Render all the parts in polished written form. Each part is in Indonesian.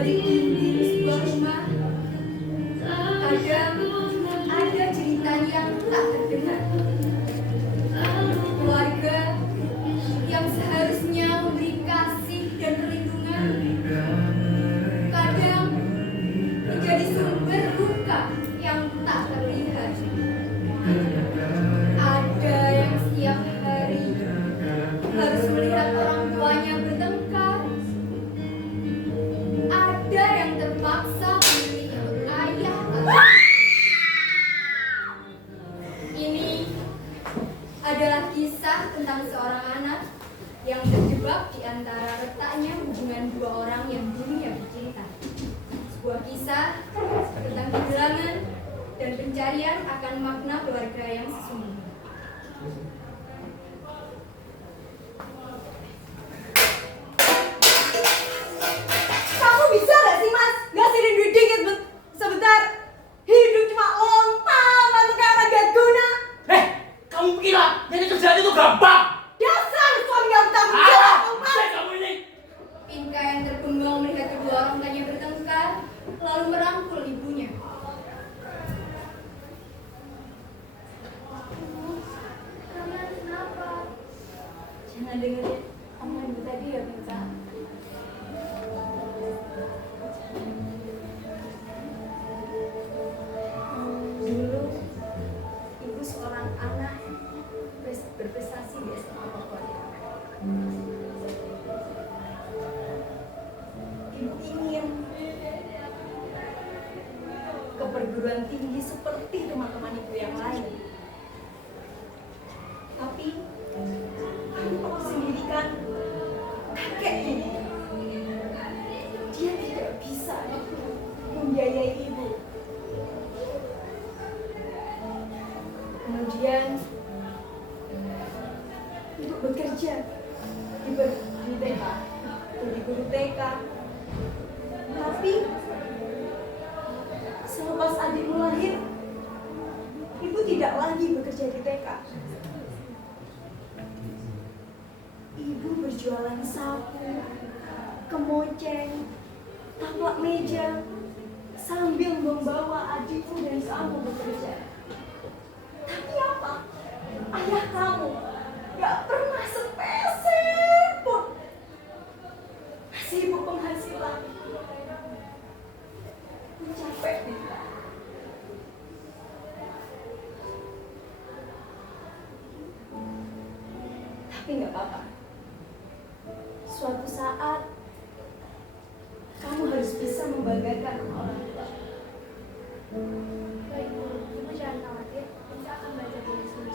balik dinding sebuah rumah, kadang ada cerita yang tak terdengar. Keluarga yang seharusnya memberi kasih dan perlindungan, kadang menjadi sumber luka yang tak terlihat. Ada yang setiap hari harus melihat orang tuanya bertengkar. Ada yang terpaksa memilih untuk ayah atau ini adalah kisah tentang seorang anak yang terjebak di antara retaknya hubungan dua orang yang dulunya bercinta. Sebuah kisah tentang kehilangan dan pencarian akan makna keluarga yang sesungguhnya. Kamu bisa gak sih mas? Gak sih duit dikit sebentar. Hidup cuma lontang atau kayak orang gak guna. Kamu kira jadi kerjaan itu gampang? Dasar suami gak bertanggung jawab mas. Kamu ini. Pinka yang terbengong melihat kedua orang tuanya bertengkar, lalu merangkul ibunya. Kenapa? Jangan dengerin omongan ibu tadi ya Pinka. Dulu ibu seorang anak berprestasi di SMA favorit. Ibu ingin ke perguruan tinggi seperti teman-teman ibu yang lain. Tapi ibu tahu sendiri kan, kakek ini dia tidak bisa membiayai ibu. Kemudian ibu bekerja di TK, jadi guru TK. Tapi selepas adikmu lahir, ibu tidak lagi bekerja di TK. Ibu berjualan sapu, kemoceng, taplak meja, sambil membawa adikmu dan kamu bekerja. Tapi apa? Ayah kamu gak pernah sepeser pun ngasih ibu penghasilan. Capek Pinka. Tapi gak apa-apa. Suatu saat kamu harus bisa membanggakan orang tua. Baik Bu, Ibu jangan khawatir, kita akan belajar dari sini.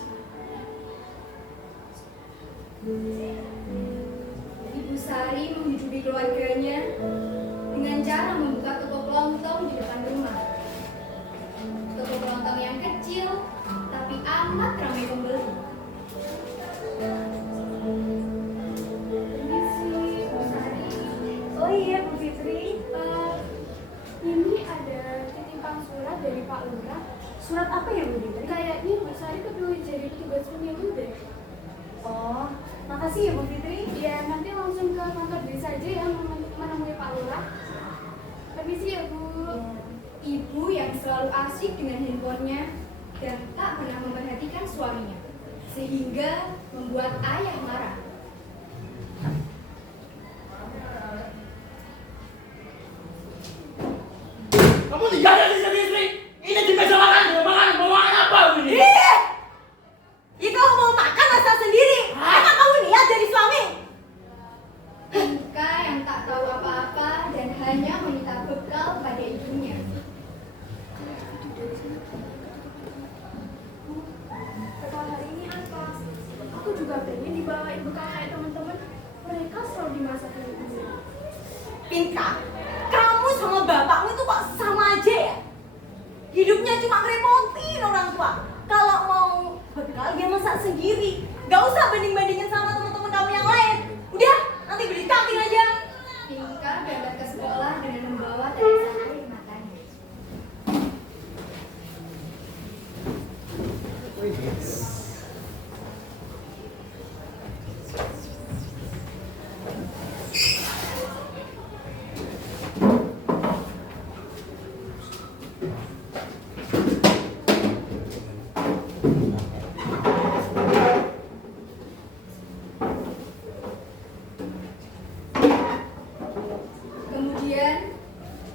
Ibu Sari menghidupi keluarganya dengan cara membuka toko kelontong di depan rumah. Toko kelontong yang kecil, tapi amat ramai pembeli. Permisi, Bu Sari. Oh iya Bu Fitri. Ini ada titipan surat dari Pak Lurah. Surat apa ya Bu Fitri? Kayaknya Bu Sari perlu jadi petugas pemilu deh. Oh, makasih ya Bu Fitri. Ya, nanti langsung ke kantor desa aja ya menemui Pak Lurah. Permisi ya Bu. Ibu yang selalu asik dengan handphonenya dan tak pernah memperhatikan suaminya, sehingga membuat ayah marah. Kamu lihat ya istri. Ini di meja makan, mau makan apa ini? Itu kamu mau makan asal sendiri. Emang kamu niat jadi suami? Pinka yang tak tahu apa-apa dan hanya meminta bekal pada ibunya. Bekal hari ini apa? Aku juga pengen dibawa ibu kakak teman-teman. Mereka selalu dimasakin ibu. Pinka, kamu sama bapakmu itu kok sama aja ya? Hidupnya cuma ngerepotin orang tua. Kalau mau bekal dia masak sendiri. Gak usah banding-bandingin sama teman-teman kamu yang lain. Udah, nanti beli kantin aja. Pinka berangkat ke sekolah dengan membawa tetesan air matanya.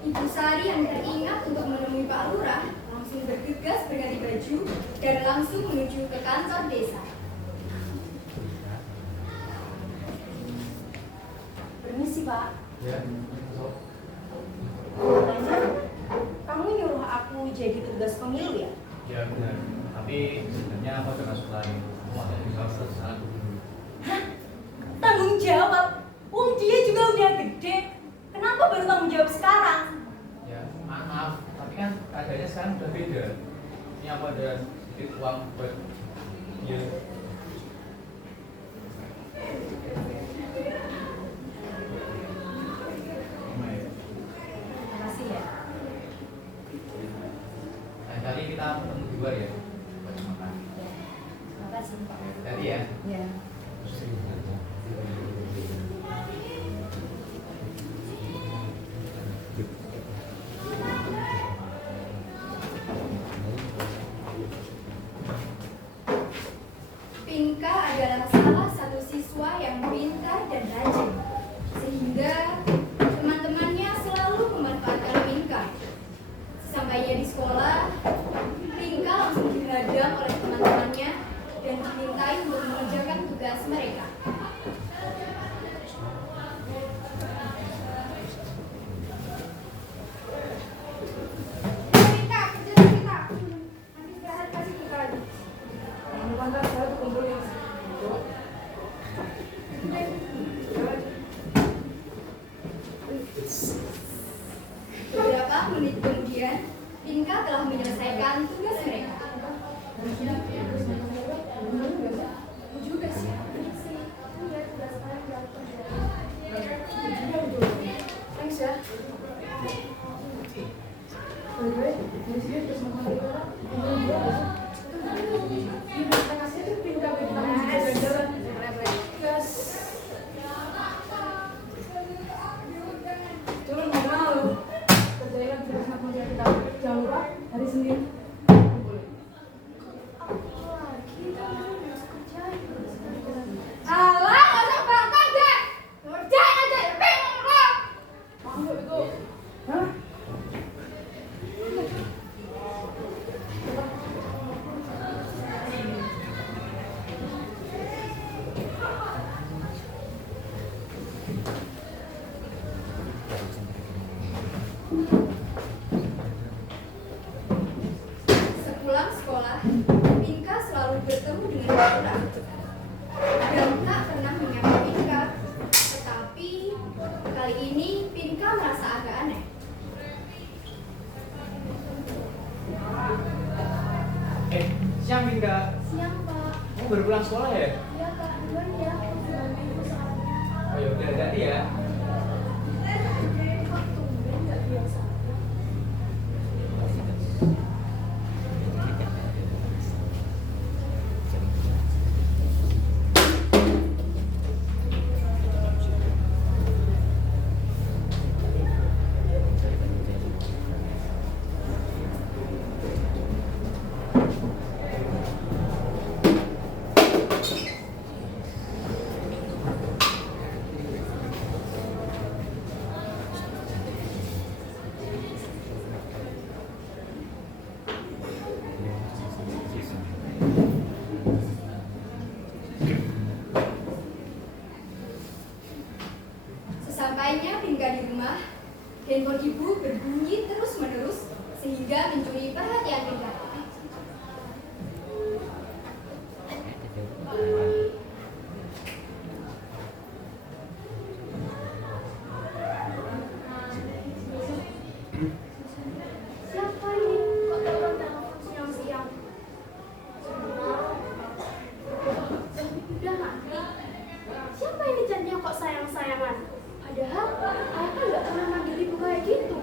Ibu Sari yang teringat untuk menemui Pak Lurah langsung bergegas berganti baju dan langsung menuju ke kantor desa. Permisi, Pak. Ya, Katanya kamu nyuruh aku jadi tugas pemilu ya? ya benar. Tapi sebenarnya aku udah masuk lagi. Aku ada di saat dulu. Hah? Tanggung jawab? Wong dia juga udah gede. Kenapa baru tanggung jawab sekarang? Ya, maaf. Tapi kan keadaannya sekarang udah beda. Ini aku ada sedikit uang buat ya. Makasih ya. Nah, tadi kita ketemu di luar ya. Buat makan. Makasih, Pak. Tadi ya. Ya. Pinka adalah salah satu siswa yang pintar dan rajin, sehingga teman-temannya selalu memanfaatkan Pinka. Sesampainya di sekolah, Pinka langsung dihadang oleh teman-temannya dan dimintai untuk mengerjakan tugas mereka. Pinka, kerja Pinka. Nanti istirahat kasih Pinka lagi. Beberapa menit kemudian, Pinka telah menyelesaikan tugas mereka. Juga sih. Thanks ya. Alah, nggak usah bangkang deh. Ngerjain aja ya, bingung. Sepulang sekolah, Pinka selalu bertemu dengan Laura dan tak pernah menyapa Pinka. Tetapi kali ini Pinka merasa agak aneh. Siang Pinka. Siang Pak, Kamu baru pulang sekolah ya? iya Kak, duluan ya, bantuin persoalannya. Oh ya udah hati ya. Kok tumben nggak biasa? Sesampainya Pinka di rumah, handphone ibu berbunyi terus-menerus sehingga mencuri perhatian Pinka. Siapa ini? Kok telepon siang-siang? Udah mati. Siapa ini chatnya kok sayang-sayangan? Padahal ayah kan nggak pernah manggil ibu kayak gitu.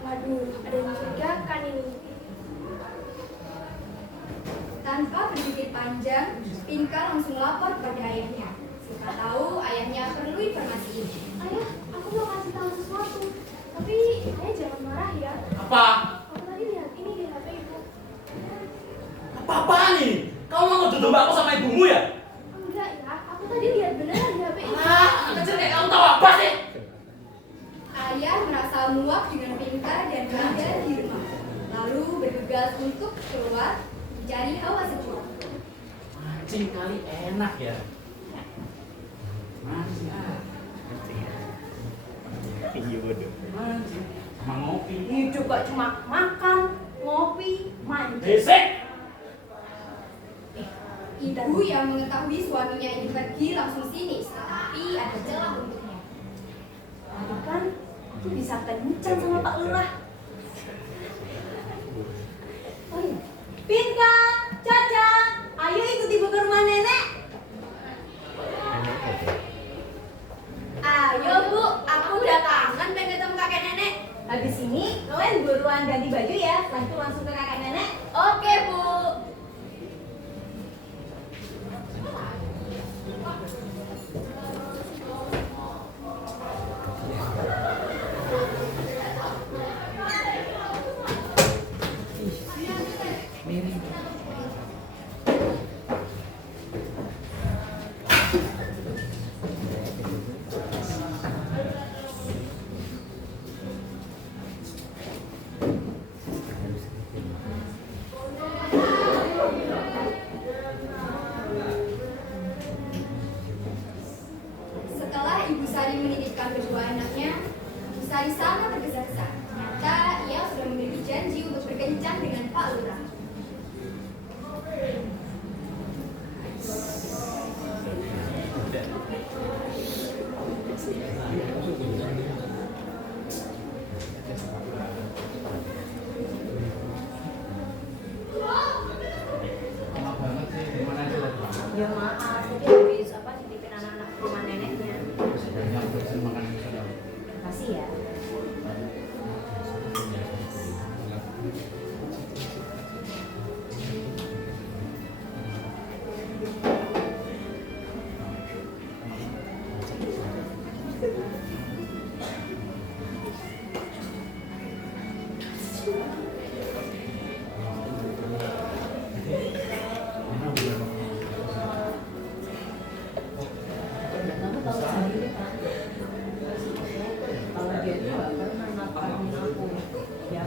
Waduh, ada yang mencurigakan ini. Tanpa berpikir panjang, Pinka langsung lapor kepada ayahnya. Siapa tahu ayahnya perlu informasi ini. Ayah, aku mau kasih tahu sesuatu. Tapi ayah jangan marah ya. Apa? Aku tadi lihat ini di HP ibu. Apa-apaan ini? Kamu mau ngadu domba aku sama ibumu ya? Enggak ya, aku tadi lihat beneran di HP ibu. Ah, kecil kayak kamu tahu apa sih? Ayah merasa muak dengan Pinka dan berada di rumah, lalu bergegas untuk keluar mencari hawa sejuk. Mancing kali enak ya. Mancing Iya bodoh. Mancing sama ngopi. Hidup gak cuma makan, ngopi, mancing. Besek. Ibu yang mengetahui suaminya ingin pergi langsung sinis, tetapi ada celah untuknya. Tadi kan aku bisa kencan sama Pak Lurah. Oh iya. Pinka, Caca, ayo ikut ibu ke rumah nenek. Ayo Bu, aku udah kangen pengen ketemu kakek nenek. Habis ini kalian buruan ganti baju ya, setelah itu langsung ke kakak nenek. Oke Bu. Miring. Setelah Ibu Sari menitipkan kedua anaknya, Ibu Sari sangat tergesa-gesa. Ternyata ia sudah memiliki janji untuk berkencan dengan Pak Lurah. Lama banget sih, di mana aja tadi? Ya maaf, tadi habis apa titipin anak-anak ke rumah neneknya. Banyak pesen makanan di sana. Makasih ya. Kamu tahu sendiri kan? Kalau dia tuh gak pernah nafkahin aku. Ya,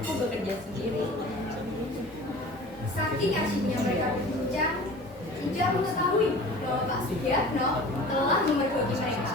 aku bekerja sendiri. Saking asyiknya mereka berbincang, tidak mengetahui bahwa Pak Sugiyatno telah memergoki mereka.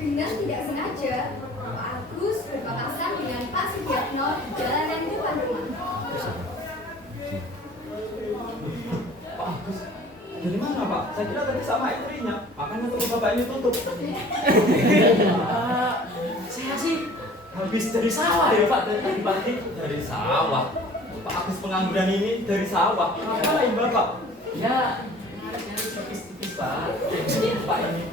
Dengan tidak sengaja, Pak Agus berpapasan dengan Pak Sugiyatno di jalanan depan rumah. Pak Agus, dari mana Pak? Saya kira tadi sama istrinya, makanya toko bapak ini tutup. Saya sih habis dari sawah ya Pak, dari pagi. Dari sawah. Pak Agus pengangguran ini dari sawah. Ngapain Bapak? Ya, nyari tipis-tipis Pak. Ini Pak ini.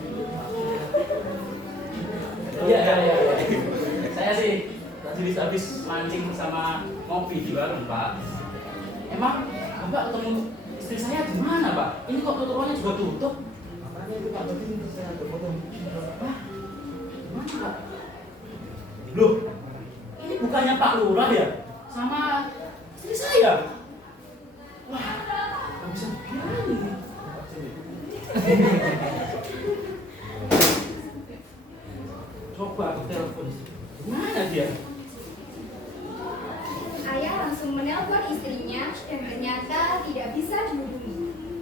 Iya. Saya sih tadi habis mancing sama ngopi di warung Pak. Emang Bapak ketemu istri saya di mana Pak? Ini kok tutupannya juga tutup? Makanya itu Pak tadi untuk saya potong. Wah, gimana Pak? Loh, ini bukannya Pak Lurah ya? Sama istri saya? Wah, nggak bisa begini. Coba aku telepon. Mana dia? Ayah langsung menelpon istrinya dan ternyata tidak bisa dihubungi.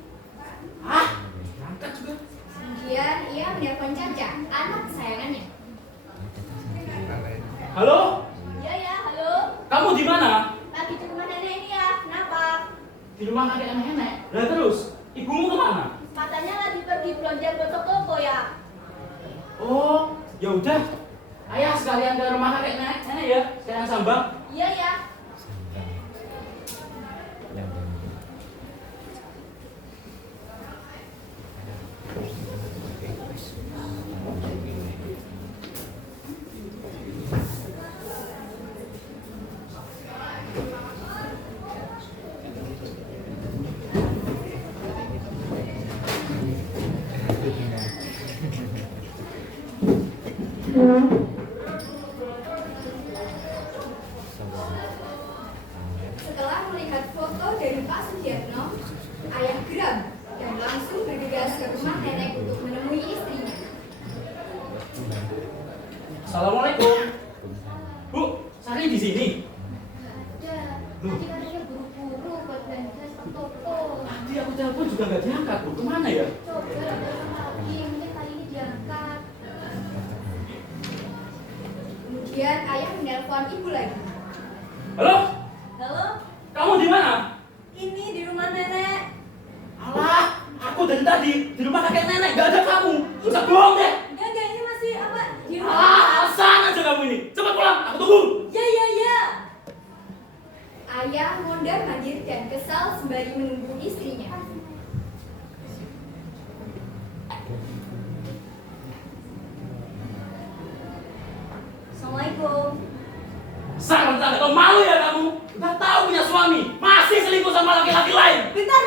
Hah? Angkat juga. Kemudian ia menelpon Caca, anak kesayangannya. Halo? Ya, halo. Kamu di mana? Lagi di rumah nenek ini ya. Kenapa? Di rumah kakek dan nenek. Lah terus, ibumu kemana? Katanya lagi pergi belanja ke toko ya. Oh, ya udah. Ayah sekalian ke rumah kakek nenek ya, sekalian sambang. Iya ya. Setelah melihat foto dari Pak Sudiatno, ayah geram dan langsung bergegas ke rumah nenek untuk menemui istrinya. Assalamualaikum. Bu, Sari di sini. Ada, tadi katanya buru-buru buat belanja ke toko. Tadi aku telepon juga nggak diangkat, Bu. Kemana ya? Coba telepon lagi, mungkin kali ini diangkat. Kemudian ayah menelpon ibu lagi. Halo? Halo, Kamu di mana? ini di rumah nenek. Alah, aku dari tadi di rumah kakek nenek, nggak ada kamu. Usah bohong deh. Enggak, ini masih apa? Di rumah. Alah, alasan aja kamu ini. Cepat pulang, aku tunggu. Ya. Ayah mondar-mandir dan kesal sembari menunggu istrinya. Assalamualaikum. Sangat tak tahu malu ya kamu. Udah tahu punya suami, masih selingkuh sama laki-laki lain. Bentar.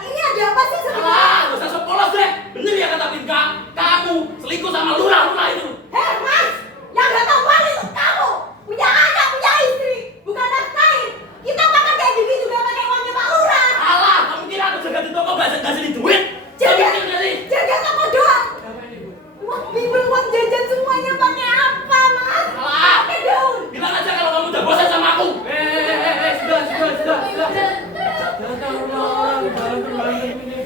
Ini ada apa sih sebenarnya? Alah, gak usah sok polos deh. Bener ya kata Pinka, kamu selingkuh sama lurah-lurah itu. Hei mas, yang gak tahu malu itu kamu. Punya anak, punya istri, bukan nafkahin. Kita makan kayak gini juga pakai uangnya Pak Lurah. Alah, kamu kira aku jaga di toko gak ngasih duit? Jaga toko doang. Apa ini, Bu? Uang bimbel, uang jajan semuanya pakai apa mas? Alah, Pakai daun. bilang aja kalau kamu udah bosan sama aku. Sudah. Jangan tahu orang barang ini.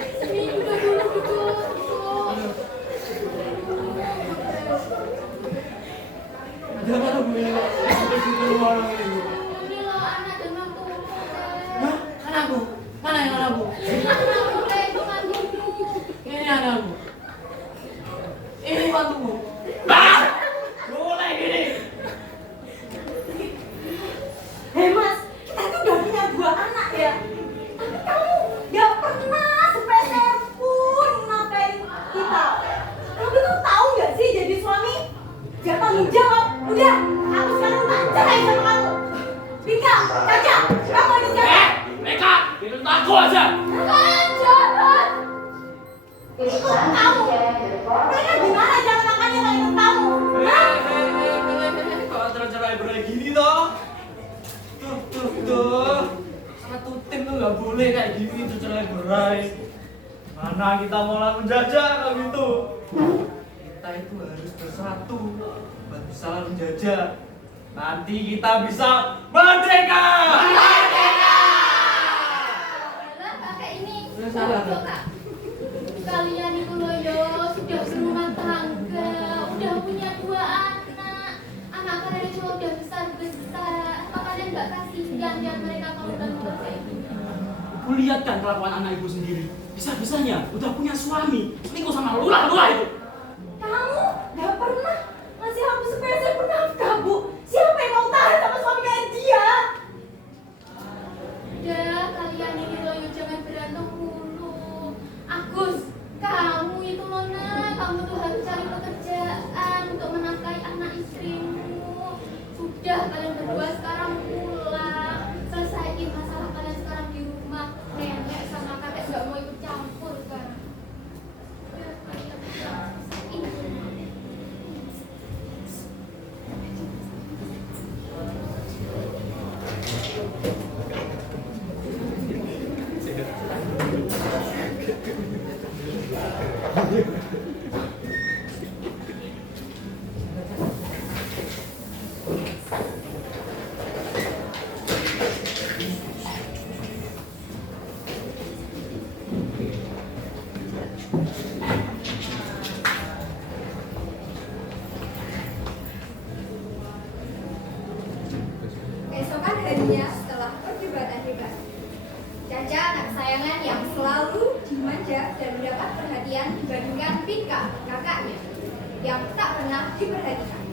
Ada apa Bu ini? Orang ini. Bu. Ini loh anak dan mantuku. Hah? Anakku? Mana yang anakku? Itu mantuku. Ini anakku. Ini mantuku. Bah! Boleh gini. Hei mas, kita itu udah punya 2 anak ya. Tapi kamu gak pernah sepeser pun nafkahin kita. Kamu tuh tahu gak sih jadi suami? Gak tanggung jawab. Udah, aku sekarang tak cerai sama kamu. Bika, Caca, kamu ini siapa? Mereka, itu aku aja. Jangan. Ikut kamu. Mereka gimana cara makannya kalau ikut kamu? Hah? Kalau cerai berai gini toh. Tuh. Satu tim tuh nggak boleh kayak gini tuh cerai berai. Mana kita mau lawan jajah kalau gitu? Kita itu harus bersatu, bisa lawan jajah. Nanti kita bisa merdeka. Alah, kakek ini. Udah salah, Kok, Kak? Kalian itu loh yo, sudah berumah tangga, udah punya 2 anak. Anak kalian itu udah besar. Apa kalian nggak kasihan lihat mereka kalau udah tua kayak gini? Ibu lihat kan kelakuan anak ibu sendiri. Bisa-bisanya udah punya suami, selingkuh sama lurah-lurah itu. Kamu gak pernah ngasih aku sepeser pun nafkah, Bu. Siapa yang mau tahan sama suami kayak dia? Udah, kalian ini loh yo, jangan berantem mulu. Agus, kamu itu loh nak, kamu tuh harus cari pekerjaan untuk menafkahi anak istrimu. Sudah, kalian berdua sekarang pulang. Selesaiin masalah kalian sekarang di rumah. Nenek sama kakek nggak mau ikut campur sekarang. Udah, kalian pulang. Selesaiin. Keesokan harinya setelah perdebatan hebat, Caca anak kesayangan yang selalu dimanja dan mendapat perhatian dibandingkan Pinka, kakaknya, yang tak pernah diperhatikan.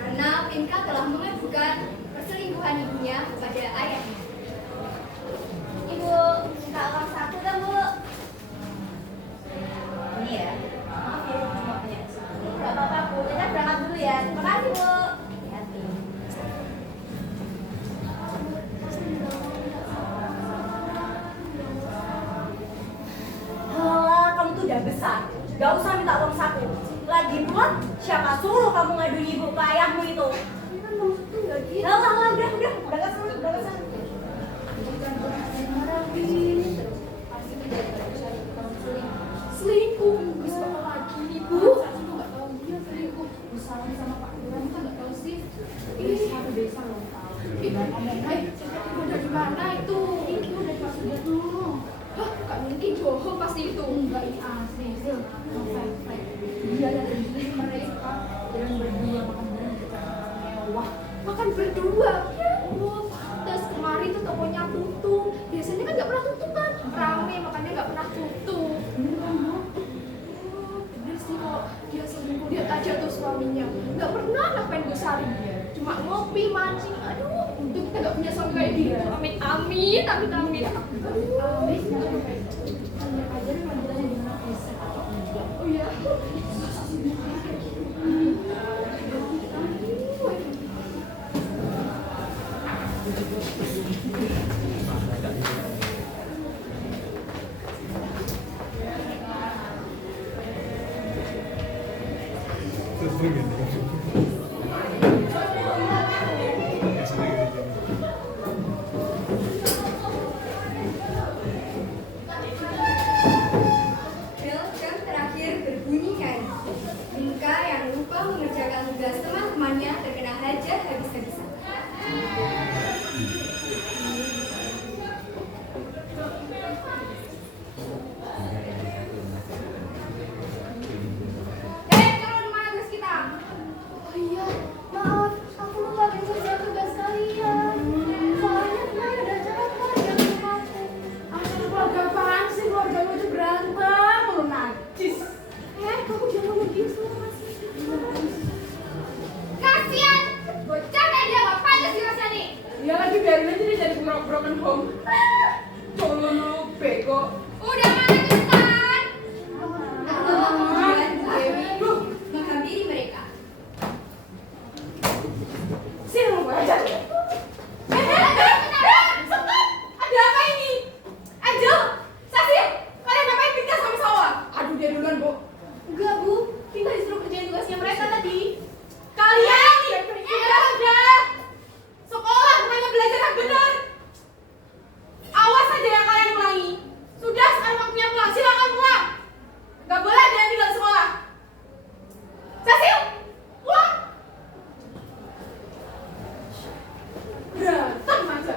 Karena Pinka telah mengadukan perselingkuhan ibunya kepada ayahnya. Ibu, minta uang saku kan, Bu? Ini ya. Maaf ya, cuma punya segini. Gak apa-apa, Bu. Caca berangkat dulu ya. Terima kasih, Bu. Hati-hati. Halah, kamu tuh udah besar. Gak usah minta uang saku. Lagi pula, siapa suruh kamu ngaduin ibu ke ayahmu itu? Kan maksudnya nggak gitu. Lah, udah ke sana, udah ke sana. Bukan pernah marahin terus pasti itu gara-gara cari tukang selingkuh. Terus apa lagi ibu? Saya juga nggak tahu dia selingkuh. Usaha sama Pak Lurah kan nggak tahu sih. Ini satu desa loh tahu. Ibu ngomong, udah di mana itu? Ini udah pas udah dulu. Hah, Kak mungkin bohong pasti itu. Enggak, ini asli sih. Dia dan mereka jalan berdua makan bareng di restoran mewah. Makan berdua. Ya, pantas kemarin tuh tokonya tutup. Biasanya kan nggak pernah tutup kan? Rame makanya nggak pernah tutup. Bener sih kalau dia selingkuh, lihat aja tuh suaminya. Nggak pernah ngapain gue saring dia. Cuma ngopi, mancing. Aduh, untung kita nggak punya suami kayak gitu. Amin, amin, amin, amin. Aduh, amin. Lihat aja nih panggilannya gimana bisa atau enggak. Oh iya. Bel jam terakhir berbunyi kayak Pinka yang lupa mengerjakan tugas teman-temannya terkena hajar habis-habisan. Kalau mana tugas kita? Oh iya, maaf, aku lupa mengerjakan tugas kalian. Soalnya kemarin ada acara keluarga di rumahku. Acara keluarga apaan sih? Keluarga lu tuh berantem, lu najis. Kamu jangan ngomong gitu sama sih. Kasian, bocah kayak dia nggak pantas dirasani. Ya lagi biarin aja dia jadi broken home. Tolong lu bego. Udah mana tulisan? Kemudian Dewi menghampiri mereka. Sini lu gue ajar. Stop! Ada apa ini? Angel, Sasil, kalian ngapain pindah sama sawah? Aduh dia duluan, Bu. Enggak bu, kita disuruh kerjain tugasnya mereka tadi. Kalian udah sekolah bukannya belajar yang benar. Awas aja yang kalian ulangi. Sudah sekarang waktunya pulang, silakan pulang. Gak boleh ada yang tinggal di sekolah. Sasil, pulang. Berantem aja.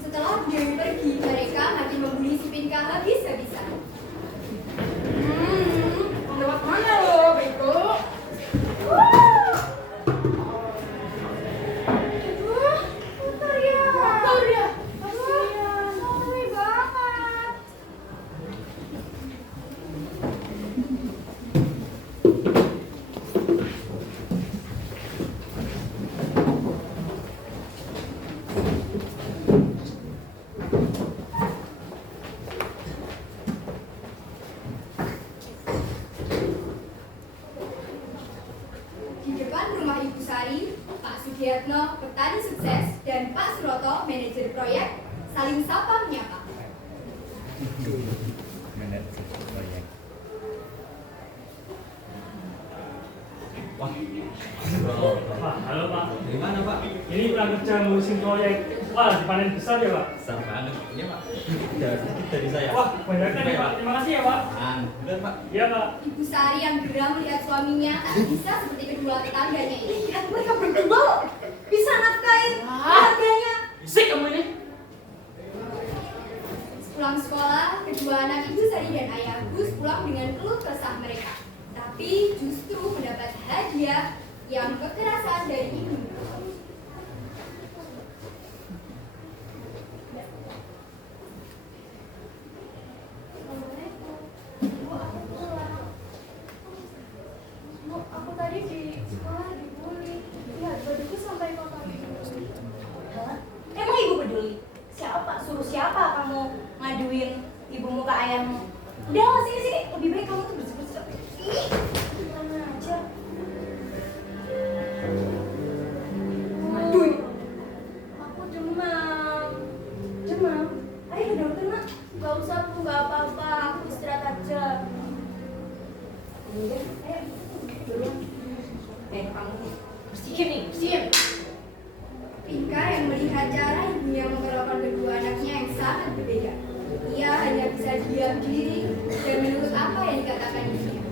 Setelah Dewi pergi, mereka makin membuli si Pinka habis-habisan. Lewat mana lo, bego? Kotor ya. Kotor ya. Sorry banget. Di depan rumah Ibu Sari, Pak Sugiatno, petani sukses, dan Pak Suroto, manajer proyek, saling sapa menyapa. Wah, Pak, halo Pak. Dari mana Pak? Ini pernah kerja ngurusin proyek. Wah, dipanen besar ya Pak. Besar banget. Iya Pak. Dari saya. Wah, banyak kan ya Pak. Terima kasih ya Pak. Bener Pak. Iya Pak. Ibu Sari yang geram melihat suaminya tak bisa seperti kedua tetangganya ini. Dan mereka berdua Bisa nafkain keluarganya. bisik kamu ini. pulang sekolah, kedua anak Ibu Sari dan Ayah Gus pulang dengan keluh kesah mereka. Tapi justru mendapat hadiah yang kekerasan dari ibu. Bu, aku tadi di sekolah dibully. Lihat bajuku sampai kotor. Hah? Emang ibu peduli? Siapa? Suruh siapa kamu ngaduin ibumu ke ayahmu? Udah lah, sini. Lebih baik kamu tuh bersih-bersih. Ih, gimana aja. yang kamu bersihin nih, bersihin. Pinka yang melihat cara ibunya memperlakukan kedua anaknya yang sangat berbeda. Ia hanya bisa diam diri dan menurut apa yang dikatakan ibunya.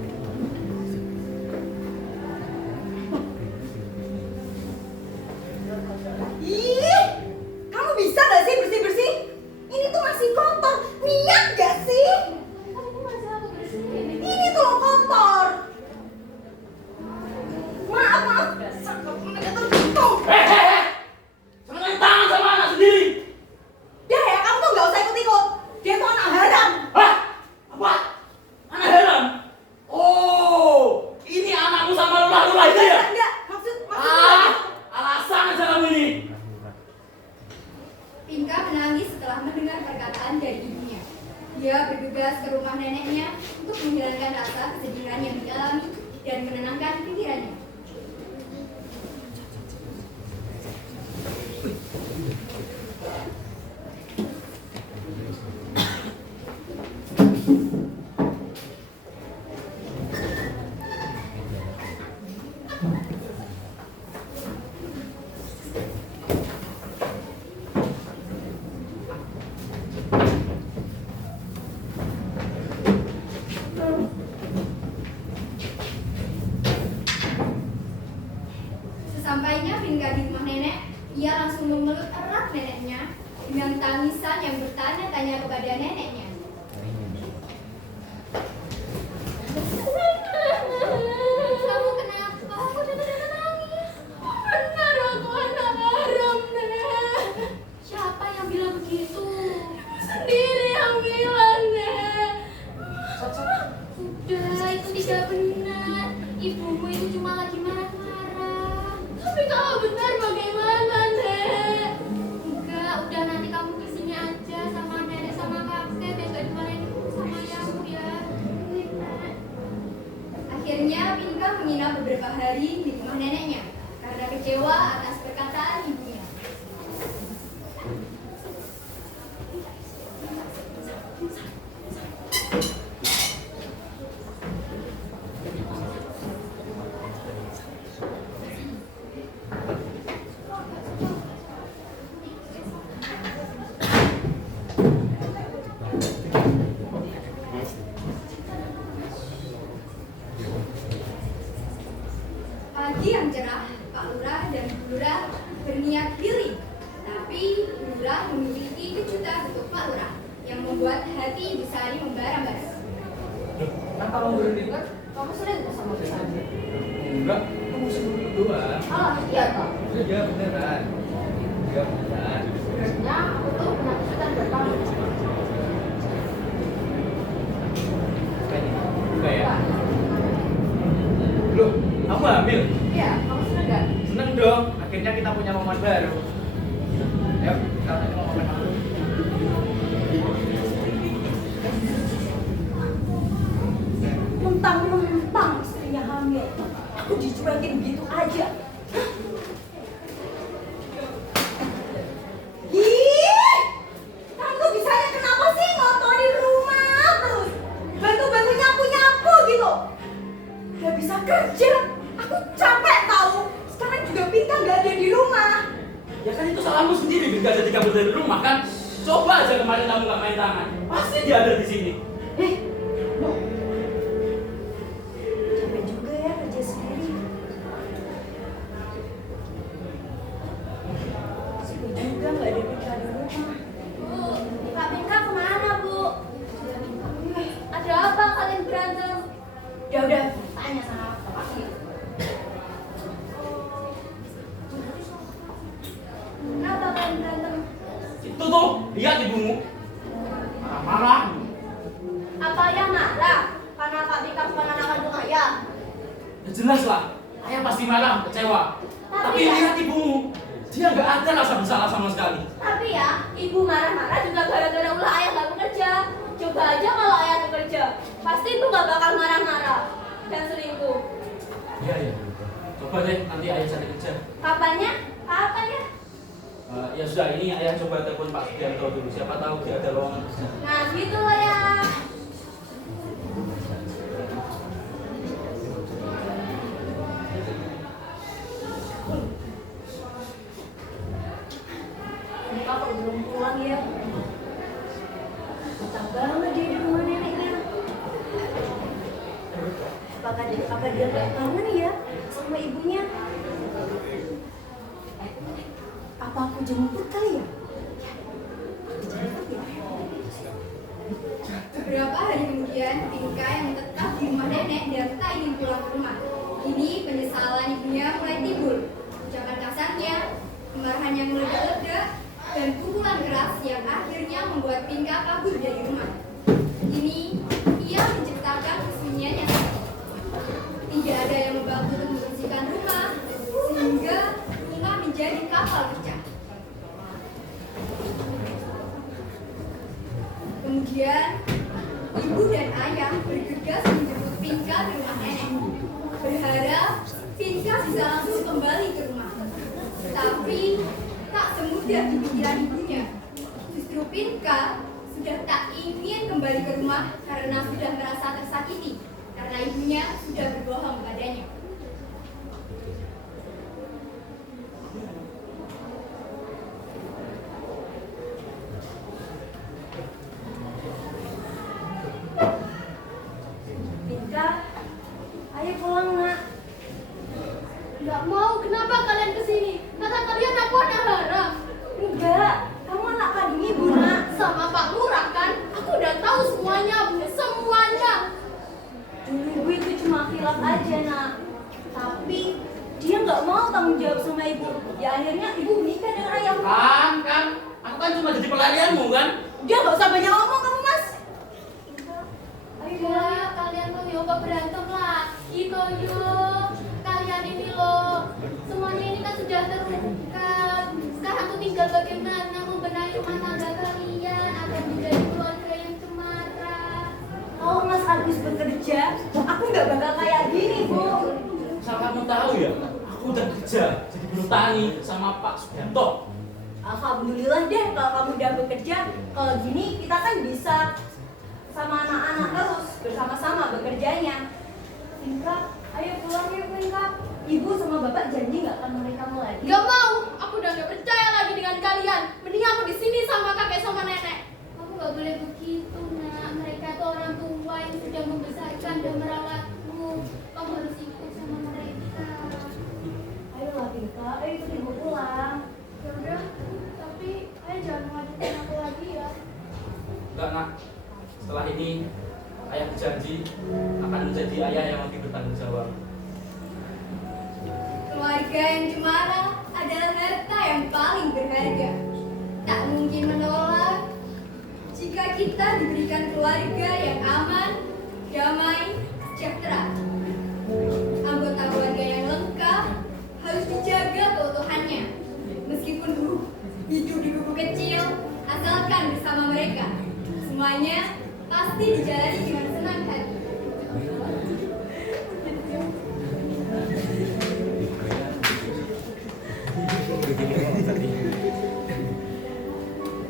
Ih, kamu bisa gak sih bersih-bersih? Ini tuh masih kotor, niat gak sih? Ini tuh kotor. Maaf, maaf. Dasar kamu mengatur gitu. Jangan tangan sama anak sendiri. Dah ya, kamu tuh gak usah ikut-ikut. Dia tuh anak haram. Hah? Apa? Anak haram? Oh, ini anakmu sama lula-lula itu ya? Enggak, maksud Alasan aja kamu ini. Pinka menangis setelah mendengar perkataan dari ibunya. Dia bergegas ke rumah neneknya untuk menghilangkan rasa kesedihan yang dialami dan menenangkan pikirannya. Sesampainya Pinka di rumah nenek, ia langsung memeluk erat neneknya dengan tangisan yang bertanya-tanya kepada neneknya. Kamu kenapa? Aku dengar nangis. Benar aku anak haram, Nek. Siapa yang bilang begitu? Sendiri yang bilang, Nek. Sudah, itu tidak benar. Ibumu itu cuma lagi marah-marah. Tapi kalau benar bagaimana, Nek? Enggak, udah nanti kamu kesini aja sama nenek sama kakek. Besok dimarahin sama ayahmu ya. Akhirnya Pinka menginap beberapa hari di rumah neneknya karena kecewa atas perkataan ibunya. Pagi yang cerah, Pak Lurah dan Bu Lurah berniat healing. Tapi Bu Lurah memiliki kejutan untuk Pak Lurah yang membuat hati Ibu Sari membara-bara. Kenapa kamu berhenti kan? kamu sering sama kita. Enggak, kamu sebelum doang. Oh iya toh. Iya beneran. Iya beneran. Sebenarnya aku tuh pernah kesulitan buat kamu. Bukan ya? Bukan ya? Loh, kamu hamil? Iya, kamu seneng gak? Seneng dong, akhirnya kita punya momen baru. Ayo, kita tanya momen baru. Mentang-mentang istrinya hamil, aku dicuekin gitu aja. Ih, kamu bisanya kenapa sih ngotorin rumah terus? Bantu-bantu nyapu-nyapu gitu. Gak bisa kerja, aku capek tahu. Sekarang juga Pinka gak ada di rumah. Ya kan itu salahmu sendiri, gak jadi kabur dari rumah kan? Coba aja kemarin kamu gak main tangan, pasti dia ada di sini. No. Capek juga ya kerja sendiri. Sepi juga gak ada Pinka di rumah. Bu, Kak Pinka kemana, Bu? Ada apa kalian berantem? Udah, tanya sama bapaknya. Kenapa kalian berantem? Itu tuh, lihat ibumu. Marah-marah. Apa ayah marah? Karena Kak Pinka bukan anak kandung ayah. Ya jelas lah, ayah pasti marah, kecewa. Tapi ya- lihat ibumu, dia gak ada rasa bersalah sama sekali. Tapi ya, ibu marah-marah juga gara-gara ulah ayah gak bekerja. Coba aja kalau ayah bekerja, pasti ibu gak bakal marah-marah dan selingkuh. Iya, iya. Coba deh, nanti ayah cari kerja. Kapannya? Kapan ya? Ya sudah, ini ayah coba telepon Pak Sugianto dulu. Siapa tahu dia ada lowongan kerja. Nah gitu loh ya. ya. Betah banget dia di rumah neneknya. Apa dia gak kangen ya sama ibunya? Apa aku jemput kali ya? Beberapa hari kemudian, Pinka yang tetap di rumah nenek dan tak ingin pulang ke rumah. Kini penyesalan ibunya mulai timbul. Ucapan kasarnya, kemarahan yang meledak-ledak, dan pukulan keras yang akhirnya membuat Pinka kabur dari rumah. Kini, ia menciptakan kesunyian yang tidak ada yang membantu untuk membersihkan rumah, sehingga rumah menjadi kapal pecah. Kemudian, ibu dan ayah bergegas menjemput Pinka di rumah nenek, berharap Pinka bisa langsung kembali ke rumah. Tapi, tak semudah di pikiran ibunya. Justru Pinka sudah tak ingin kembali ke rumah karena sudah merasa tersakiti, karena ibunya sudah berbohong padanya. Pinka, ayo pulang nak. Nggak mau, kenapa kalian kesini? Kata kalian aku anak haram. Enggak, kamu anak kandung ibu nak. Sama Pak Lurah kan? Aku udah tahu semuanya, Bu. Semuanya. Dulu ibu itu cuma khilaf aja nak. Tapi dia nggak mau tanggung jawab sama ibu. Ya akhirnya ibu menikah dengan ayahmu. Kan, aku kan cuma jadi pelarianmu kan? Dia nggak usah banyak ngomong kamu mas. Ayo Ya, pulang. kalian tuh yoga berantem lagi toh yuk. Kalian ini loh, semuanya ini kan sudah terungkap. Sekarang tuh tinggal bagaimana membenahi rumah tangga kalian agar menjadi keluarga yang cemara. Kalau Mas Agus bekerja, aku nggak bakal kayak gini bu. Asal kamu tahu ya, aku udah kerja jadi buruh tani sama Pak Sugianto. Alhamdulillah deh kalau kamu udah bekerja. Kalau gini kita kan bisa sama anak-anak terus bersama-sama bekerjanya. Pinka, ayo pulang yuk Pinka. Ibu sama bapak janji nggak akan menikah kamu lagi. Gak mau, aku udah gak percaya lagi dengan kalian. Mending aku di sini sama kakek sama nenek. Kamu gak boleh begitu nak. Mereka itu orang tua yang sudah membesarkan dan merawatmu. Kamu harus ikut sama mereka. Ayolah Pinka, ayo ikut ibu pulang. Ya udah, tapi ayah jangan mengajak aku lagi ya. Enggak nak, setelah ini ayah berjanji akan menjadi ayah yang lebih bertanggung jawab. Keluarga yang cemara adalah harta yang paling berharga. Tak mungkin menolak jika kita diberikan keluarga yang aman, damai, sejahtera. Anggota keluarga yang lengkap harus dijaga keutuhannya. Meskipun hidup di gubuk kecil, asalkan bersama mereka, semuanya pasti dijalani dengan senang hati.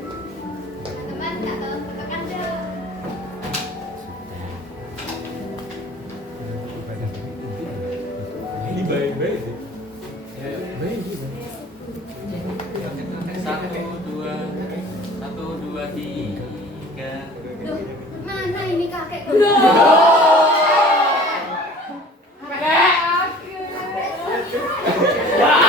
Teman-teman, tak tolong tekan dong. Ini baik-baik sih. Ya, baik. Satu, dua, tiga. Loh, mana ini kakek? Wah,